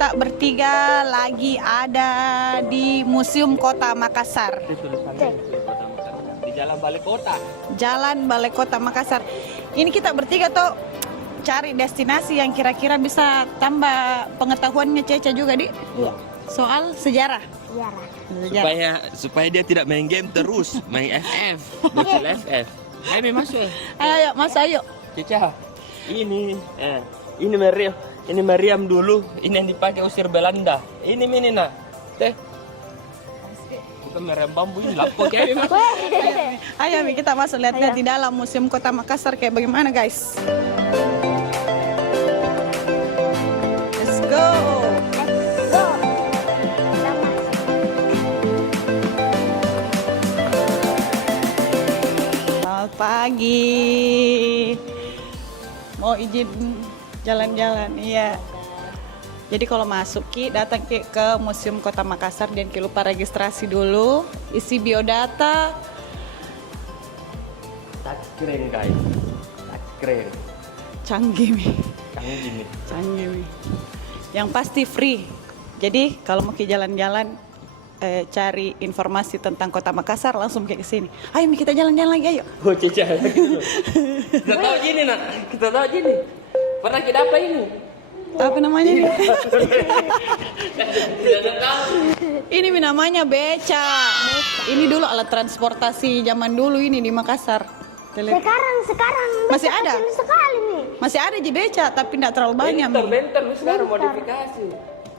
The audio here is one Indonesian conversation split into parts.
kita bertiga lagi ada di Museum Kota Makassar. Di Jalan Balai Kota. Jalan Balai Kota Makassar. Ini kita bertiga tuh cari destinasi yang kira-kira bisa tambah pengetahuannya Ceca juga di soal sejarah. Supaya dia tidak main game terus, main FF, bocil FF. Ayo masuk. Ayo, Mas, ayo. Cica, ini Mariam. Ini Mariam dulu, ini yang dipakai usir Belanda. Ini Minina, teh. Bukan Mariam bambu ini lapor kayak mas. Ayo, Mi, kita masuk lihat-lihat di dalam Museum Kota Makassar kayak bagaimana, guys. Let's go. Selamat pagi. Mau izin jalan-jalan, iya. Jadi kalau masuk datang ke Museum Kota Makassar dan lupa registrasi dulu, isi biodata. Touchscreen guys, touchscreen. Canggih, Mi. Canggih. Mi. Yang pasti free. Jadi kalau mau ke jalan-jalan, cari informasi tentang Kota Makassar langsung ke sini. Ayo, Mi, kita jalan-jalan lagi, ayo. Oh, Cica lagi dulu. Kita tahu gini nak, kita tahu gini. Pernah kita apa ini? Apa namanya ini? Tidak tahu. Ini namanya beca. Ini dulu alat transportasi zaman dulu ini di Makassar. Sekarang Masih ada? kecil sekali nih. Masih ada di beca, tapi tidak terlalu banyak. Mi. Bentar, sekarang modifikasi.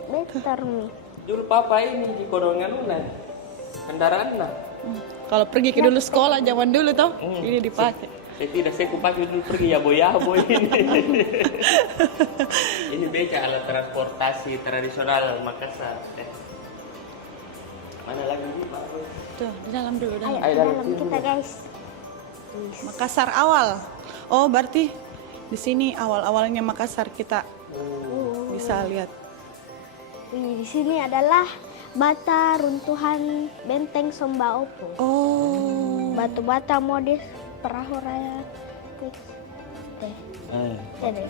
Bentar nih. Dulu papa ini di kodongan kendaraan lah. Kalau pergi ke dulu sekolah zaman dulu toh, ini dipakai. Saya kupakai dulu pergi yabo ini. Ini beca alat transportasi tradisional Makassar. Mana lagi nih Pak? Tuh, di dalam dulu. Ayo Ayo, dalam dalam kita guys. Makassar awal. Oh, berarti di sini awal-awalnya Makassar kita bisa lihat. Di sini adalah bata runtuhan benteng Sombaopo. Oh. Batu-bata modis perahu raya.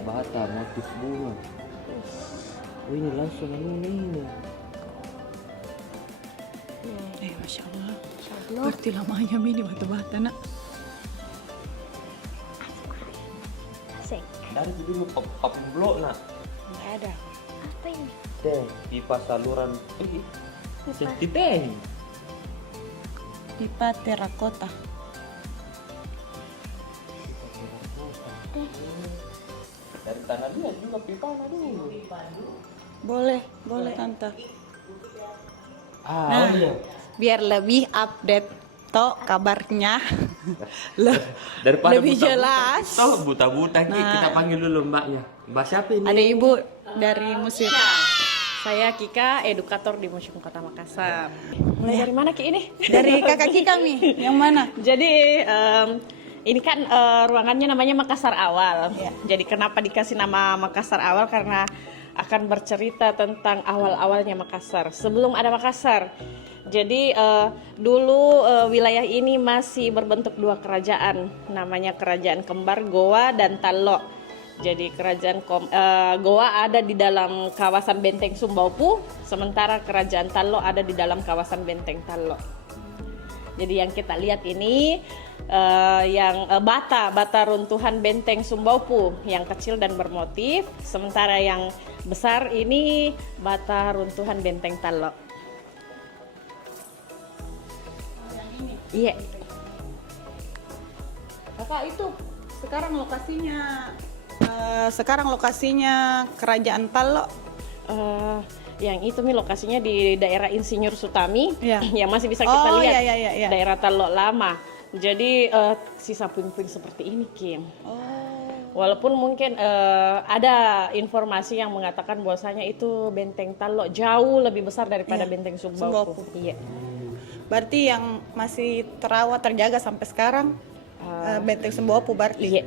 Bata motif bunga. Oh, ini langsung ini. Masya Allah. Berarti lamanya ini batu-bata nak. Asik. Dari dulu papung blok nak. Enggak ada. Apa ini? Deh, pipa saluran. Pipa. Titeng. Pipa terakota. Dari tanah liat juga pipa dulu. Boleh tante. Oh iya. Biar lebih update toh kabarnya. Daripada lebih jelas. Toh buta-buta kita panggil dulu mbaknya. Mbak siapa ini? Ada ibu dari museum. Saya Kika, edukator di Museum Kota Makassar. Mulai dari mana Ki ini? Dari kakak Kika Mi, yang mana? Jadi ini kan ruangannya namanya Makassar Awal. Jadi kenapa dikasih nama Makassar Awal? Karena akan bercerita tentang awal-awalnya Makassar. Sebelum ada Makassar. Jadi dulu wilayah ini masih berbentuk dua kerajaan. Namanya Kerajaan Kembar Goa dan Tallo. Jadi kerajaan Goa ada di dalam kawasan Benteng Sumbaopu, sementara kerajaan Tallo ada di dalam kawasan Benteng Tallo. Jadi yang kita lihat ini yang bata runtuhan Benteng Sumbaopu yang kecil dan bermotif, sementara yang besar ini bata runtuhan Benteng Tallo. Iya. Kakak itu sekarang lokasinya Kerajaan Tallo. Yang itu nih lokasinya di daerah Insinyur Sutami, yang masih bisa kita Oh, lihat iya. daerah Tallo lama. Jadi sisa puing-puing seperti ini, Kim. Walaupun mungkin ada informasi yang mengatakan bahwasanya itu Benteng Tallo jauh lebih besar daripada Benteng Sumbaopu. Iya. Berarti yang masih terawat terjaga sampai sekarang Benteng Sumbaopu berarti. Iya.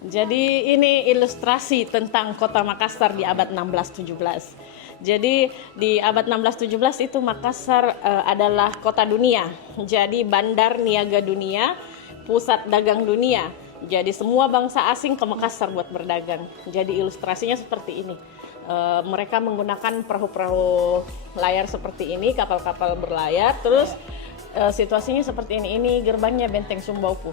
Jadi ini ilustrasi tentang Kota Makassar di abad 16-17. Jadi di abad 16-17 itu Makassar adalah kota dunia. Jadi bandar niaga dunia, pusat dagang dunia. Jadi semua bangsa asing ke Makassar buat berdagang. Jadi ilustrasinya seperti ini. mereka menggunakan perahu-perahu layar seperti ini, kapal-kapal berlayar. Terus situasinya seperti ini. Ini gerbangnya Benteng Sumbaupu.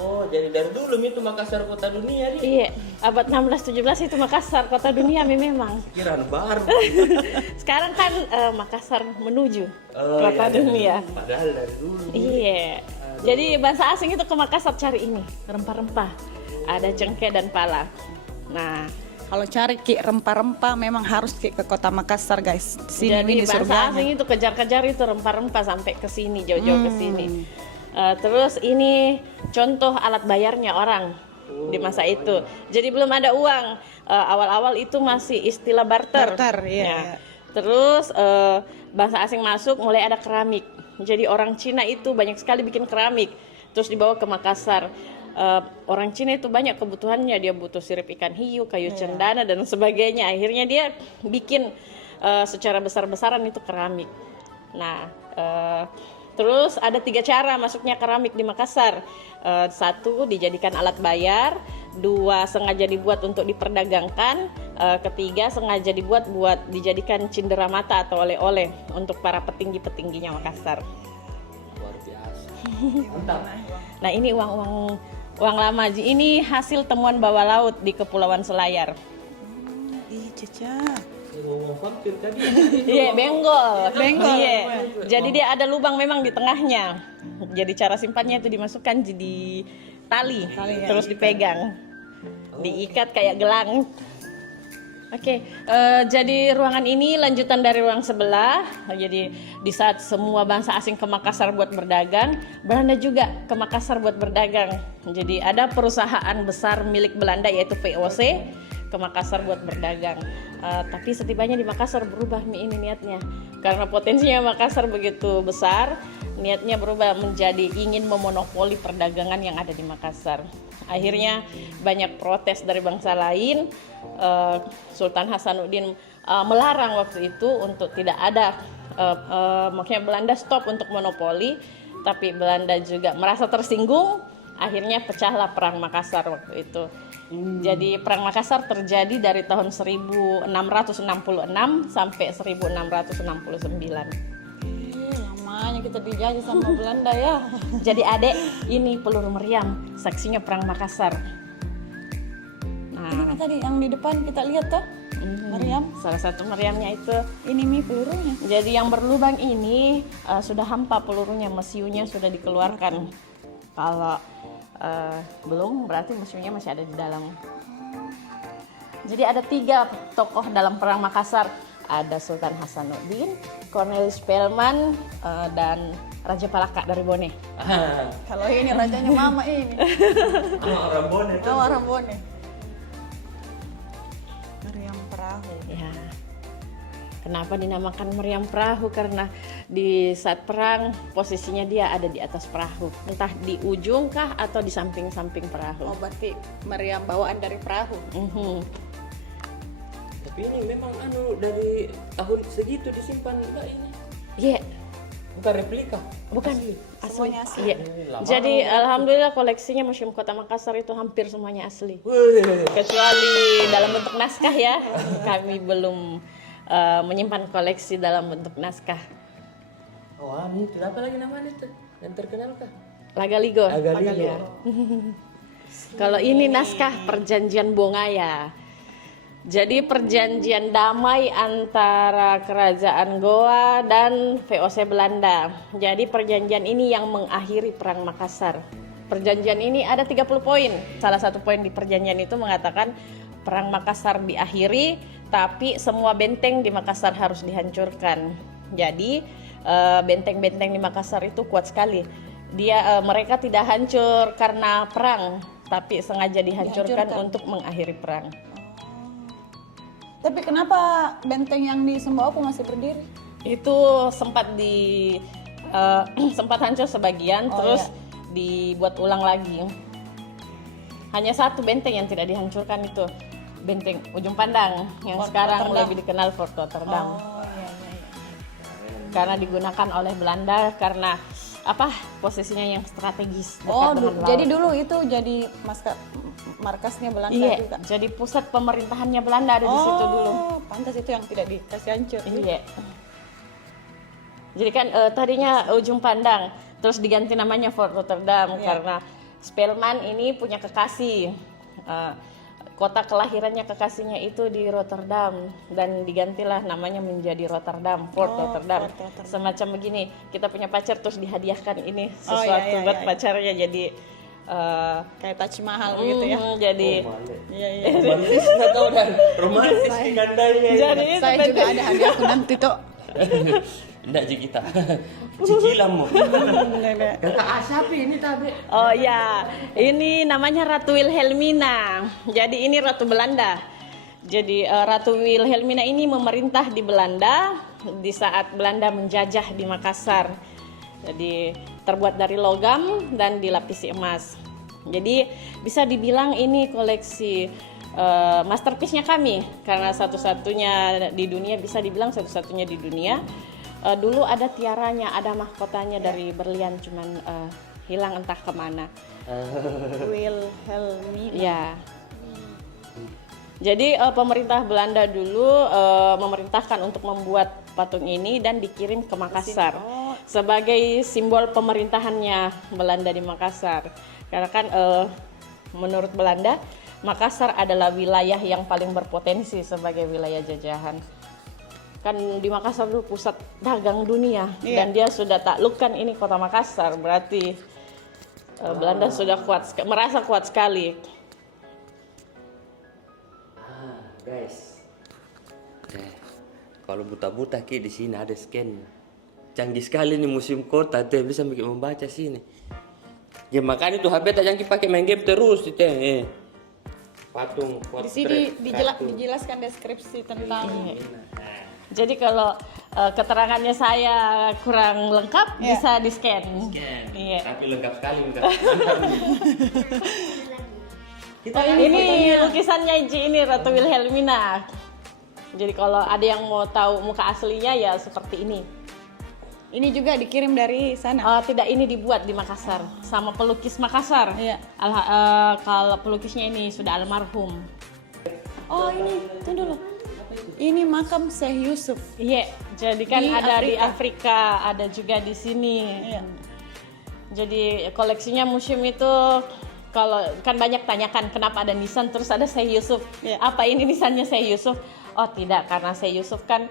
Oh, jadi dari dulu itu Makassar kota dunia nih. Iya, abad 16-17 itu Makassar kota dunia memang. Kiraan baru. Sekarang kan Makassar menuju Oh, kota iya. dunia. Padahal dari dulu. Iya. Jadi bangsa asing itu ke Makassar cari ini, rempah-rempah. Ada cengkeh dan pala. Nah, Kalau cari Ki rempah-rempah memang harus Ki ke kota Makassar guys. Di sini jadi ini bangsa surganya. asing itu kejar-kejar itu rempah-rempah sampai ke sini, jauh-jauh ke sini. Terus ini contoh alat bayarnya orang di masa itu. Jadi belum ada uang. Awal-awal itu masih istilah barter. Barter, iya, Ya. iya. Terus bangsa asing masuk, mulai ada keramik. Jadi orang Cina itu banyak sekali bikin keramik, terus dibawa ke Makassar. Orang Cina itu banyak kebutuhannya, dia butuh sirip ikan hiu, kayu cendana dan sebagainya. Akhirnya dia bikin secara besar-besaran itu keramik. Nah, terus ada 3 cara masuknya keramik di Makassar. 1 dijadikan alat bayar, 2 sengaja dibuat untuk diperdagangkan, 3 sengaja dibuat buat dijadikan cindera mata atau oleh-oleh untuk para petinggi-petingginya Makassar. Luar biasa. Mantap. Nah, ini uang lama. Ini hasil temuan bawah laut di Kepulauan Selayar. Ih, Caca. Ngomong vampir tadi. Iya, benggol. Benggol. Iya. Jadi dia ada lubang memang di tengahnya. Jadi cara simpannya itu dimasukkan di tali, terus dipegang. Diikat kayak gelang. Oke, jadi ruangan ini lanjutan dari ruang sebelah. Jadi di saat semua bangsa asing ke Makassar buat berdagang, Belanda juga ke Makassar buat berdagang. Jadi ada perusahaan besar milik Belanda yaitu VOC ke Makassar buat berdagang. Tapi setibanya di Makassar berubah ini niatnya. Karena potensinya Makassar begitu besar, niatnya berubah menjadi ingin memonopoli perdagangan yang ada di Makassar. Akhirnya banyak protes dari bangsa lain. Sultan Hasanuddin melarang waktu itu untuk tidak ada, makanya Belanda stop untuk monopoli, tapi Belanda juga merasa tersinggung. Akhirnya pecahlah Perang Makassar waktu itu. Jadi Perang Makassar terjadi dari tahun 1666 sampai 1669. Lamanya kita dijajah sama Belanda ya. Jadi adek, ini peluru meriam, saksinya Perang Makassar. Ini Nah, kan tadi yang di depan kita lihat tuh. Meriam. salah satu meriamnya itu. Ini Mi pelurunya. Jadi yang berlubang ini sudah hampa pelurunya, mesiunya sudah dikeluarkan. Kalau belum, berarti mesiunya masih ada di dalam. Jadi ada 3 tokoh dalam Perang Makassar. Ada Sultan Hasanuddin, Cornelis Spelman, dan Raja Palaka dari Bone. Kalau ini rajanya mama ini. Orang Bone itu. Orang Bone. Meriam perahu. Ya. Kenapa dinamakan meriam perahu? Karena di saat perang posisinya dia ada di atas perahu, entah di ujung kah atau di samping-samping perahu. Oh, berarti meriam bawaan dari perahu. Mhm. Tapi ini memang dari tahun segitu disimpan Mbak ini. Iya, Bukan replika. bukan Asli. asli. Semuanya asli. Iya. Lama. Jadi alhamdulillah koleksinya Museum Kota Makassar itu hampir semuanya asli. Wih. Kecuali dalam bentuk naskah ya. Kami belum menyimpan koleksi dalam bentuk naskah. Oh, itu apa lagi namanya itu? Yang terkenal kah? Lagaligo. Lagaligo. Kalau ini naskah Perjanjian Bongaya. Jadi perjanjian damai antara Kerajaan Goa dan VOC Belanda. Jadi perjanjian ini yang mengakhiri Perang Makassar. Perjanjian ini ada 30 poin. Salah satu poin di perjanjian itu mengatakan Perang Makassar diakhiri, tapi semua benteng di Makassar harus dihancurkan. Jadi benteng-benteng di Makassar itu kuat sekali. Mereka tidak hancur karena perang, tapi sengaja dihancurkan untuk mengakhiri perang. Tapi kenapa benteng yang di Sumbawa masih berdiri? Itu sempat sempat hancur sebagian, terus dibuat ulang lagi. Hanya satu benteng yang tidak dihancurkan, itu benteng Ujung Pandang yang Fort sekarang Rotterdam. lebih dikenal Fort Rotterdam. Oh, iya, iya. Karena digunakan oleh Belanda karena posisinya yang strategis dekat Oh, dengan laut. jadi dulu itu jadi markasnya Belanda Iya, juga. jadi pusat pemerintahannya Belanda ada di situ dulu. Pantas itu yang tidak dikasih hancur. Iya. Jadi kan tadinya ujung pandang, terus diganti namanya Fort Rotterdam karena Spelman ini punya kekasih. Kota kelahirannya kekasihnya itu di Rotterdam dan digantilah namanya menjadi Rotterdam, Fort Rotterdam. Fort Rotterdam. Semacam begini, kita punya pacar terus dihadiahkan ini Oh, sesuatu iya, buat iya. pacarnya jadi Kayak Taj Mahal begitu ya. Jadi Iya, iya. Romantis nggak tahu dan romantis digandainya. jadi itu Saya juga ada hadiahku nanti tuh. Enggak Ji kita. Cicilan mu. Nenek. Kakak Asapi ini tadi. Oh ya, ini namanya Ratu Wilhelmina. Jadi ini Ratu Belanda. Jadi Ratu Wilhelmina ini memerintah di Belanda di saat Belanda menjajah di Makassar. Jadi terbuat dari logam dan dilapisi emas. Jadi bisa dibilang ini koleksi masterpiece-nya kami karena satu-satunya di dunia, bisa dibilang satu-satunya di dunia. Dulu ada tiaranya, ada mahkotanya dari berlian, cuman hilang entah kemana. Wilhelmina. Ya. Jadi pemerintah Belanda dulu memerintahkan untuk membuat patung ini dan dikirim ke Makassar sebagai simbol pemerintahannya Belanda di Makassar. Karena kan menurut Belanda Makassar adalah wilayah yang paling berpotensi sebagai wilayah jajahan. Kan di Makassar dulu pusat dagang dunia dan dia sudah taklukkan ini kota Makassar, berarti Belanda sudah merasa kuat sekali. Guys. Kalau buta-buta ki di sini ada scan. Canggih sekali nih museum kota teh, bisa bikin membaca sini. Ya makanya tuh HP tak jangan pakai main game terus teh. Patung Di sini dijelaskan deskripsi tentang Jadi kalau keterangannya saya kurang lengkap bisa di scan. Iya. Tapi lengkap sekali udah. Ini lukisannya Ji, ini Ratu Wilhelmina. Jadi kalau ada yang mau tahu muka aslinya ya seperti ini. ini juga dikirim dari sana. Tidak, ini dibuat di Makassar sama pelukis Makassar. Iya. Kalau pelukisnya ini sudah almarhum. Oh ini, tunggu dulu. Ini makam Syekh Yusuf. Iya, jadi kan Di ada di Afrika. Afrika, ada juga di sini. Iya. Jadi koleksinya museum itu kalau kan banyak tanyakan kenapa ada nisan terus ada Syekh Yusuf. Iya. Apa ini nisannya Syekh Yusuf? Oh tidak, karena Syekh Yusuf kan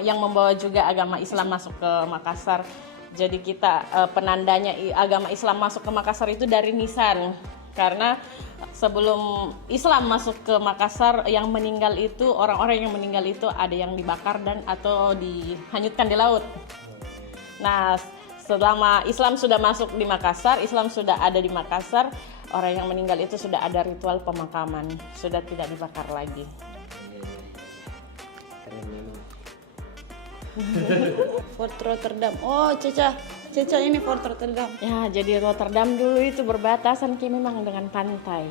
yang membawa juga agama Islam masuk ke Makassar. Jadi kita penandanya agama Islam masuk ke Makassar itu dari nisan. Karena sebelum Islam masuk ke Makassar, yang meninggal itu, orang-orang yang meninggal itu ada yang dibakar dan atau dihanyutkan di laut. Nah, selama Islam sudah masuk di Makassar, Islam sudah ada di Makassar, orang yang meninggal itu sudah ada ritual pemakaman, sudah tidak dibakar lagi. Keren memang. Fort Rotterdam. Oh, Ceca ini Fort Rotterdam. Ya, jadi Rotterdam dulu itu berbatasan memang dengan pantai.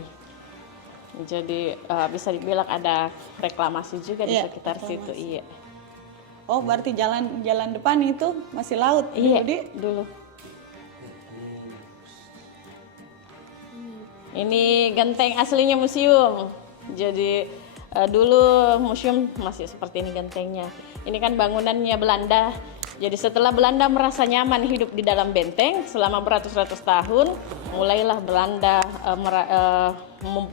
Jadi bisa dibilang ada reklamasi juga di Iya, sekitar situ. Iya. Oh, berarti jalan depan itu masih laut. Iya, Dulu, Di? dulu. Ini genteng aslinya museum. Jadi dulu museum masih seperti ini gentengnya. Ini kan bangunannya Belanda. Jadi setelah Belanda merasa nyaman hidup di dalam benteng selama beratus-ratus tahun, mulailah Belanda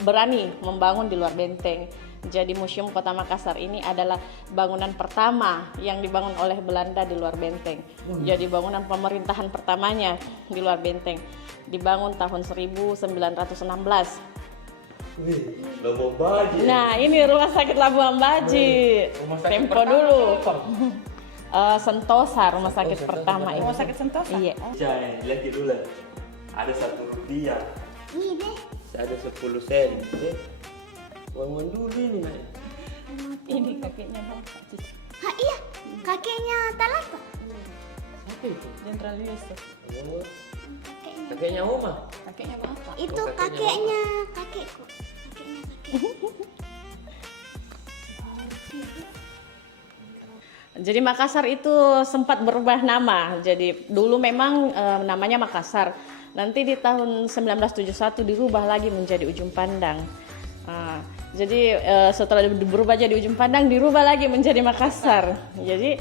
berani membangun di luar benteng. Jadi Museum Kota Makassar ini adalah bangunan pertama yang dibangun oleh Belanda di luar benteng. Jadi bangunan pemerintahan pertamanya di luar benteng. Dibangun tahun 1916. Labuan Bajo. Nah, ini Rumah Sakit Labuan Bajo. Rumah sakit Tempo pertama dulu. apa? Sentosa, rumah sakit pertama Rumah ini. sakit Sentosa. Iya. Jangan lihat dulu lah. Ada Rp1. Ini deh. Ada 10 sen. Bangun dulu ini nak. Ini kakeknya Bapak. Ha iya, kakeknya Talata. Siapa itu? Jenderal Yusuf. Oh, Kakeknya. kakeknya Oma. Kakeknya Bapak. Itu kakeknya kakekku. Kakeknya kakek. Jadi Makassar itu sempat berubah nama. Jadi dulu memang namanya Makassar. Nanti di tahun 1971 dirubah lagi menjadi Ujung Pandang. Jadi setelah berubah jadi Ujung Pandang dirubah lagi menjadi Makassar. Jadi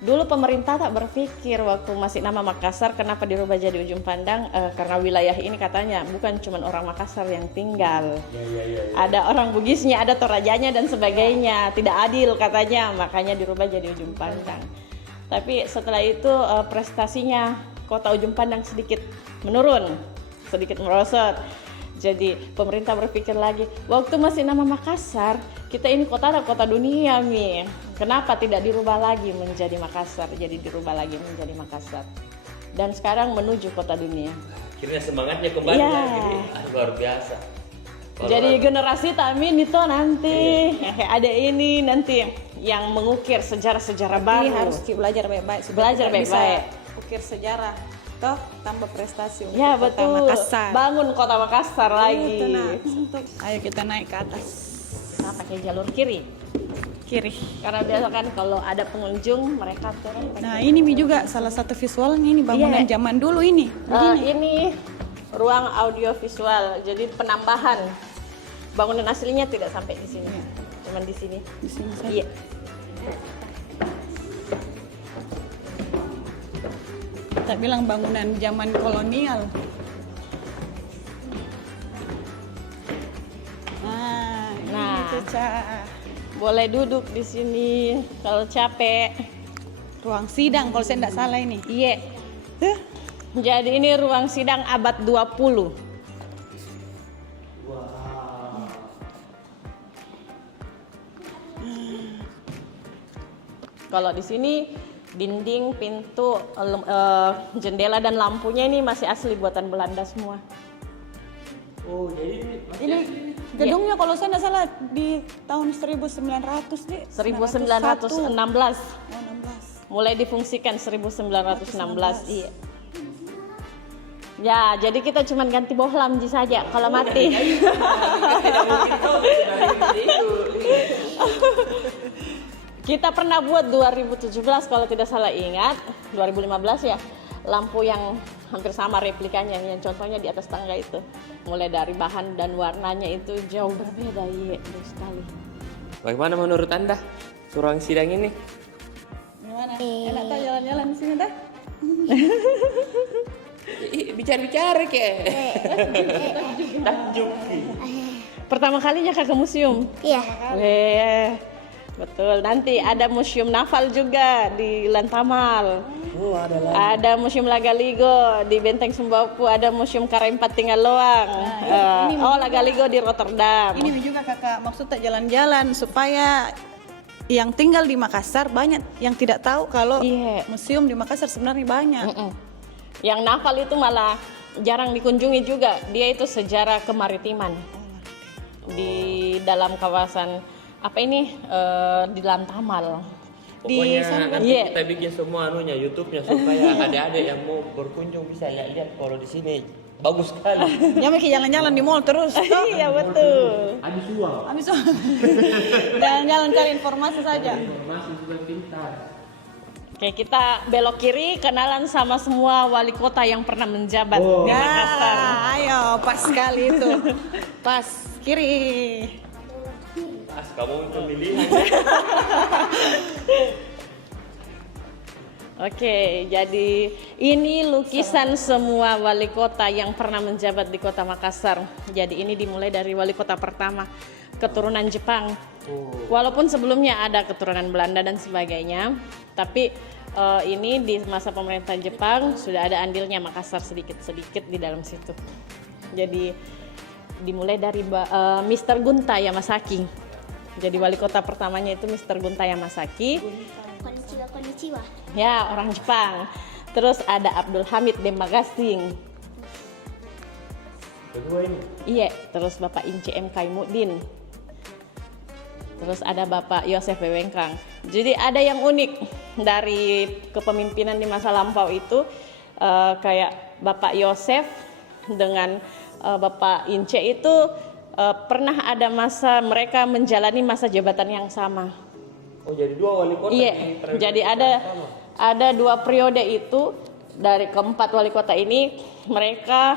dulu pemerintah tak berpikir waktu masih nama Makassar kenapa dirubah jadi Ujung Pandang, karena wilayah ini katanya bukan cuma orang Makassar yang tinggal. Ada orang Bugisnya, ada Torajanya dan sebagainya. Tidak adil katanya, makanya dirubah jadi Ujung Pandang. Tapi setelah itu prestasinya kota Ujung Pandang sedikit menurun, sedikit merosot. Jadi pemerintah berpikir lagi, waktu masih nama Makassar, kita ini kota dunia, Mi. Kenapa tidak dirubah lagi menjadi Makassar? Jadi dirubah lagi menjadi Makassar. Dan sekarang menuju kota dunia. Akhirnya semangatnya kembali Iya. lagi. Luar biasa. Jadi generasi Tamin itu nanti ada ini nanti yang mengukir sejarah-sejarah Tapi baru. harus belajar baik-baik. supaya Belajar kita bisa baik-baik. ukir sejarah. Toh tambah prestasi untuk Ya kota betul. Makassar. Bangun kota Makassar lagi. Itu, nah. Ayo kita naik ke atas. Nah, pakai jalur kiri. Kiri. Karena biasa kan kalau ada pengunjung mereka turun pakai. Nah ini Mi juga salah satu visualnya ini bangunan Iya. zaman dulu ini. Ini ruang audio visual. Jadi penambahan. Bangunan aslinya tidak sampai di sini. Cuman di sini. Di sini saja. Iya. Kita bilang bangunan zaman kolonial. Ini tuh, Ca. Boleh duduk di sini kalau capek. Ruang sidang kalau saya tidak salah ini. Iya. Tuh. Jadi ini ruang sidang abad 20. Kalau di sini dinding, pintu, jendela dan lampunya ini masih asli buatan Belanda semua. Oh, jadi Ini gedungnya kalau saya tidak salah di tahun 1900 nih. 1916. 16. Mulai difungsikan 1916. Iya. Ya, jadi kita cuma ganti bohlam saja kalau mati. tidak mungkin tahu dari itu. Kita pernah buat 2017 kalau tidak salah ingat, 2015 ya. Lampu yang hampir sama replikanya, yang contohnya di atas tangga itu. Mulai dari bahan dan warnanya itu jauh berbeda, iya, jauh sekali. Bagaimana menurut Anda ruang sidang ini? Gimana? Enak tak jalan-jalan di sini dah? Bicara-bicara ke. Takjub. Pertama kalinya ke museum. Iya. Betul. Nanti ada museum naval juga di Lantamal. Oh, ada lagi. Ada museum Lagaligo di Benteng Sumbawa, ada museum Karempat Tinggalloang. Lagaligo di Rotterdam. Ini juga kakak maksud tak jalan-jalan supaya yang tinggal di Makassar banyak yang tidak tahu kalau Iya. museum di Makassar sebenarnya banyak. Yang naval itu malah jarang dikunjungi juga. Dia itu sejarah kemaritiman di dalam kawasan di Lantamal. Pokoknya nanti Iya. kita bikin semua anunya YouTube-nya supaya adik-adik yang mau berkunjung bisa lihat kalau di sini bagus sekali. Ya Miki jalan-jalan di mall terus. toh. Iya betul. Habis uang. Habis jalan-jalan cari informasi saja. Informasi sudah pintar. Oke, kita belok kiri, kenalan sama semua wali kota yang pernah menjabat di Ya, Makassar. ayo pas sekali itu. Pas kiri. Pas kamu pemilihan. Oke, jadi ini lukisan semua wali kota yang pernah menjabat di kota Makassar. Jadi ini dimulai dari wali kota pertama, keturunan Jepang. Walaupun sebelumnya ada keturunan Belanda dan sebagainya, tapi ini di masa pemerintahan Jepang sudah ada andilnya Makassar sedikit-sedikit di dalam situ. Jadi dimulai dari Mr. Gunta Yamasaki. Jadi wali kota pertamanya itu Mr. Gunta Yamasaki. Konnichiwa, konnichiwa. Ya, orang Jepang. Terus ada Abdul Hamid Demagasing. Kedua ini. Iya, terus Bapak Ince M. Kaimuddin. Terus ada Bapak Yosef Wewengkang. Jadi ada yang unik dari kepemimpinan di masa lampau itu, kayak Bapak Yosef dengan Bapak Ince itu pernah ada masa mereka menjalani masa jabatan yang sama. Oh, jadi dua wali kota. Iya, di periode jadi yang sama. ada dua periode itu dari keempat wali kota ini mereka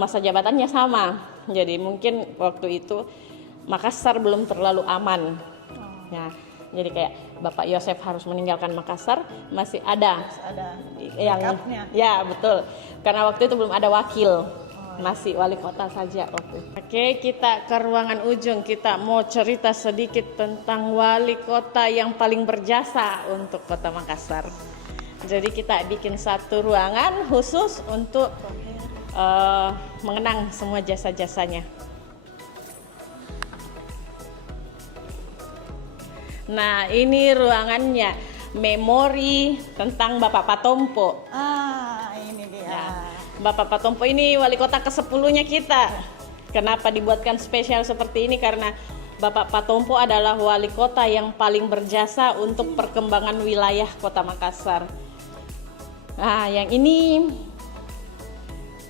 masa jabatannya sama. Jadi mungkin waktu itu Makassar belum terlalu aman. Nah, jadi kayak Bapak Yosef harus meninggalkan Makassar, masih ada yang backupnya. ya betul. Karena waktu itu belum ada wakil. Masih wali kota saja waktu itu. Oke, kita ke ruangan ujung. Kita mau cerita sedikit tentang wali kota yang paling berjasa untuk Kota Makassar. Jadi kita bikin satu ruangan khusus untuk mengenang semua jasa-jasanya. Nah, ini ruangannya, memori tentang Bapak Patompo. Ini dia. Nah, Bapak Patompo ini wali kota ke-10-nya kita. Kenapa dibuatkan spesial seperti ini? Karena Bapak Patompo adalah wali kota yang paling berjasa untuk perkembangan wilayah Kota Makassar. Nah, yang ini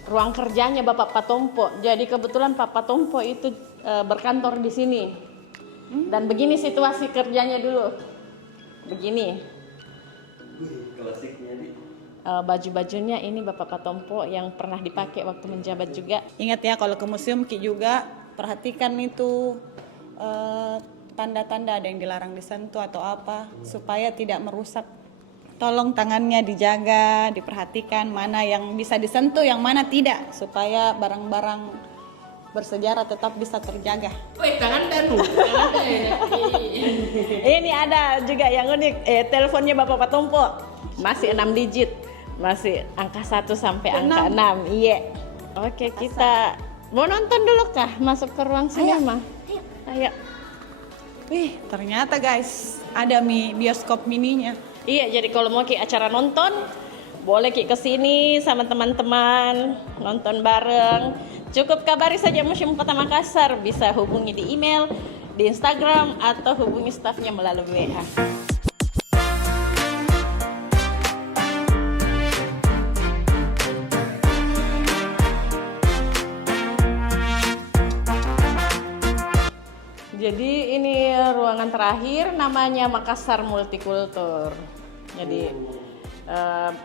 ruang kerjanya Bapak Patompo. Jadi kebetulan Pak Patompo itu berkantor di sini. Dan begini situasi kerjanya dulu. Begini. Klasiknya nih. Baju-bajunya ini Bapak Patompo yang pernah dipakai waktu menjabat juga. Ingat ya kalau ke museum Ki juga perhatikan itu tanda-tanda ada yang dilarang disentuh atau apa supaya tidak merusak. Tolong tangannya dijaga, diperhatikan mana yang bisa disentuh, yang mana tidak supaya barang-barang bersejarah tetap bisa terjaga. Woi, tangan danu. Ini ada juga yang unik, teleponnya Bapak Patompo masih 6 digit. Masih angka 1 sampai angka 6. Iya. Oke, kita mau nonton dulu kah? Masuk ke ruang sinema. Ayo. Wih, ternyata guys, ada bioskop mininya. Iya, jadi kalau mau Ki acara nonton, boleh Ki kesini sama teman-teman, nonton bareng. Cukup kabari saja Museum Kota Makassar, bisa hubungi di email, di Instagram, atau hubungi stafnya melalui WA. Jadi ini ruangan terakhir namanya Makassar Multikultur. Jadi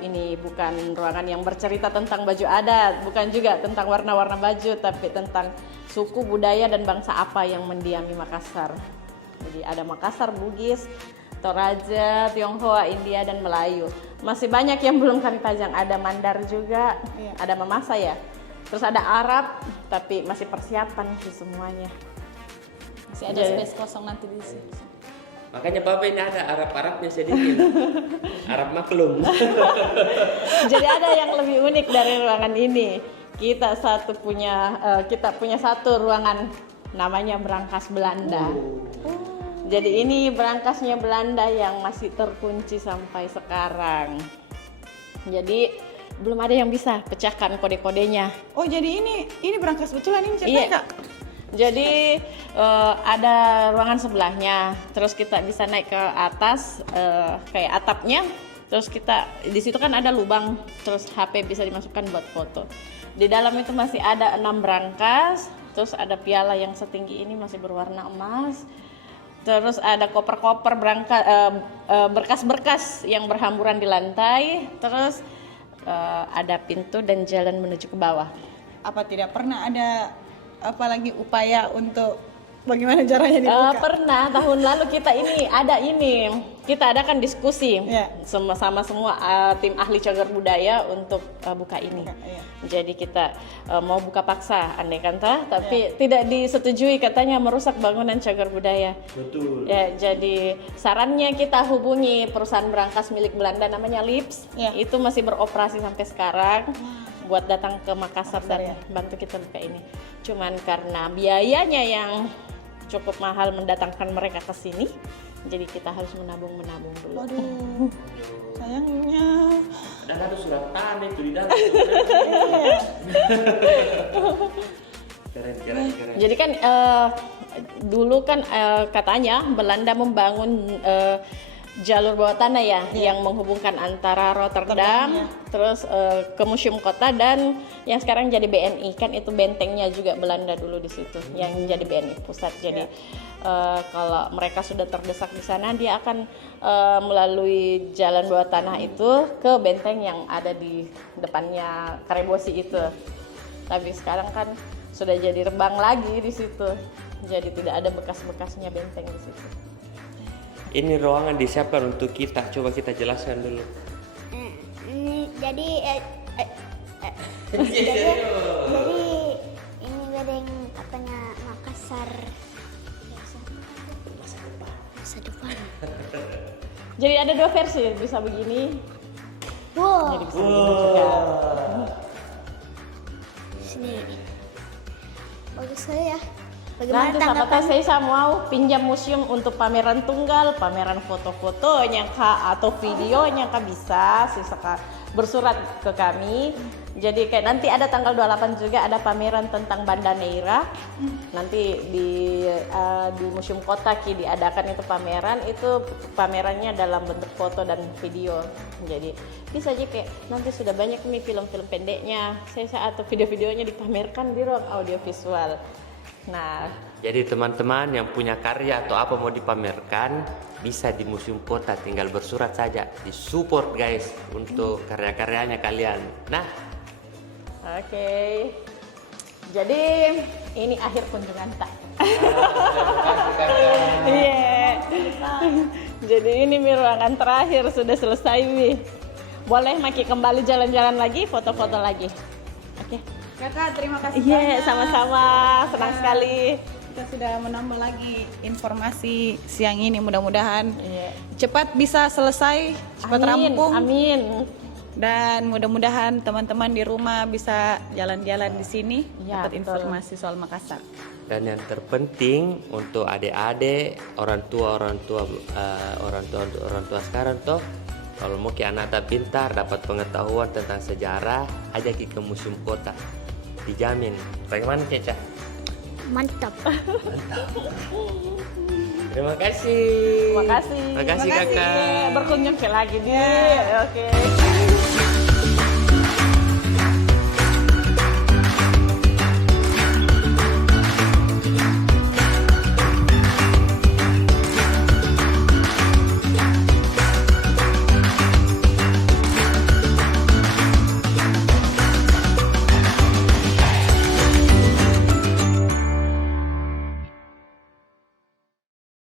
ini bukan ruangan yang bercerita tentang baju adat, bukan juga tentang warna-warna baju, tapi tentang suku, budaya, dan bangsa apa yang mendiami Makassar. Jadi ada Makassar, Bugis, Toraja, Tionghoa, India, dan Melayu. Masih banyak yang belum kami pajang, ada Mandar juga, ada Mamasa ya. Terus ada Arab, tapi masih persiapan sih semuanya. Masih ada space kosong nanti di sini. Makanya Bapak ini ada Arab-Arabnya sedikit. Arab maklum. Jadi ada yang lebih unik dari ruangan ini. Kita punya satu ruangan namanya Brankas Belanda. Jadi ini brankasnya Belanda yang masih terkunci sampai sekarang. Jadi belum ada yang bisa pecahkan kode-kodenya. Oh, jadi ini berangkas betulan ini ceritanya, Iya. Kak? Jadi ada ruangan sebelahnya, terus kita bisa naik ke atas kayak atapnya, terus kita di situ kan ada lubang, terus HP bisa dimasukkan buat foto. Di dalam itu masih ada 6 brankas, terus ada piala yang setinggi ini masih berwarna emas, terus ada koper-koper berkas-berkas yang berhamburan di lantai, terus ada pintu dan jalan menuju ke bawah. Apa tidak pernah ada apalagi upaya untuk bagaimana caranya dibuka? Pernah tahun lalu kita adakan diskusi sama semua tim ahli cagar budaya untuk buka ini. Jadi kita mau buka paksa andai kata, tapi tidak disetujui, katanya merusak bangunan cagar budaya. Betul. Ya, jadi sarannya kita hubungi perusahaan berangkas milik Belanda namanya Lips. Itu masih beroperasi sampai sekarang. Buat datang ke Makassar dan bantu kita buka ini. Cuman karena biayanya yang cukup mahal mendatangkan mereka ke sini, jadi kita harus menabung dulu. Waduh, sayangnya. Dan ada surat tanah itu di dalam. Keren. Jadi kan dulu kan katanya Belanda membangun jalur bawah tanah ya, yang menghubungkan antara Rotterdam, terus ke Museum Kota, dan yang sekarang jadi BNI, kan itu bentengnya juga Belanda dulu di situ, yang jadi BNI pusat. Jadi kalau mereka sudah terdesak di sana, dia akan melalui jalan bawah tanah itu ke benteng yang ada di depannya Karebosi itu. Tapi sekarang kan sudah jadi rebang lagi di situ, jadi tidak ada bekas-bekasnya benteng di situ. Ini ruangan disiapkan untuk kita, coba kita jelaskan dulu. Jadi ini bedeng katanya Makassar masa depan. Jadi ada dua versi, bisa begini, Wow. jadi bisa begini juga. Sini. Bagus sekali ya. Bagaimana Nanti sahabat tanggapan? saya mau pinjam museum untuk pameran tunggal, pameran foto-fotonya kak, atau videonya kak, bisa silakan bersurat ke kami. Jadi kayak nanti ada tanggal 28 juga ada pameran tentang Banda Neira. Nanti di Museum Kota Ki diadakan itu pamerannya dalam bentuk foto dan video. Jadi bisa aja kayak nanti sudah banyak nih film-film pendeknya, atau video-videonya dipamerkan di ruang audiovisual. Nah, Jadi teman-teman yang punya karya atau apa mau dipamerkan bisa di Museum Kota, tinggal bersurat saja, disupport guys untuk karya-karyanya kalian. Nah, oke. Jadi ini akhir kunjungan tak. Iya. Jadi ini ruangan terakhir sudah selesai wi. Boleh Maki kembali jalan-jalan lagi, foto-foto lagi. Oke. Kakak, terima kasih Iya, banyak. sama-sama. Senang sekali. Kita sudah menambah lagi informasi siang ini, mudah-mudahan Iya. cepat bisa selesai, cepat Amin, rampung. amin. Dan mudah-mudahan teman-teman di rumah bisa jalan-jalan di sini, Ya, dapat betul. informasi soal Makassar. dan yang terpenting untuk adik-adik, orang tua sekarang toh, kalau mau ke anak tak pintar, dapat pengetahuan tentang sejarah, ajak ke Museum Kota, dijamin. Bagaimana Ceca? Mantap. Terima kasih. Terima kasih. Terima kasih kakak. Berkunjung ke lagi nih. Oke.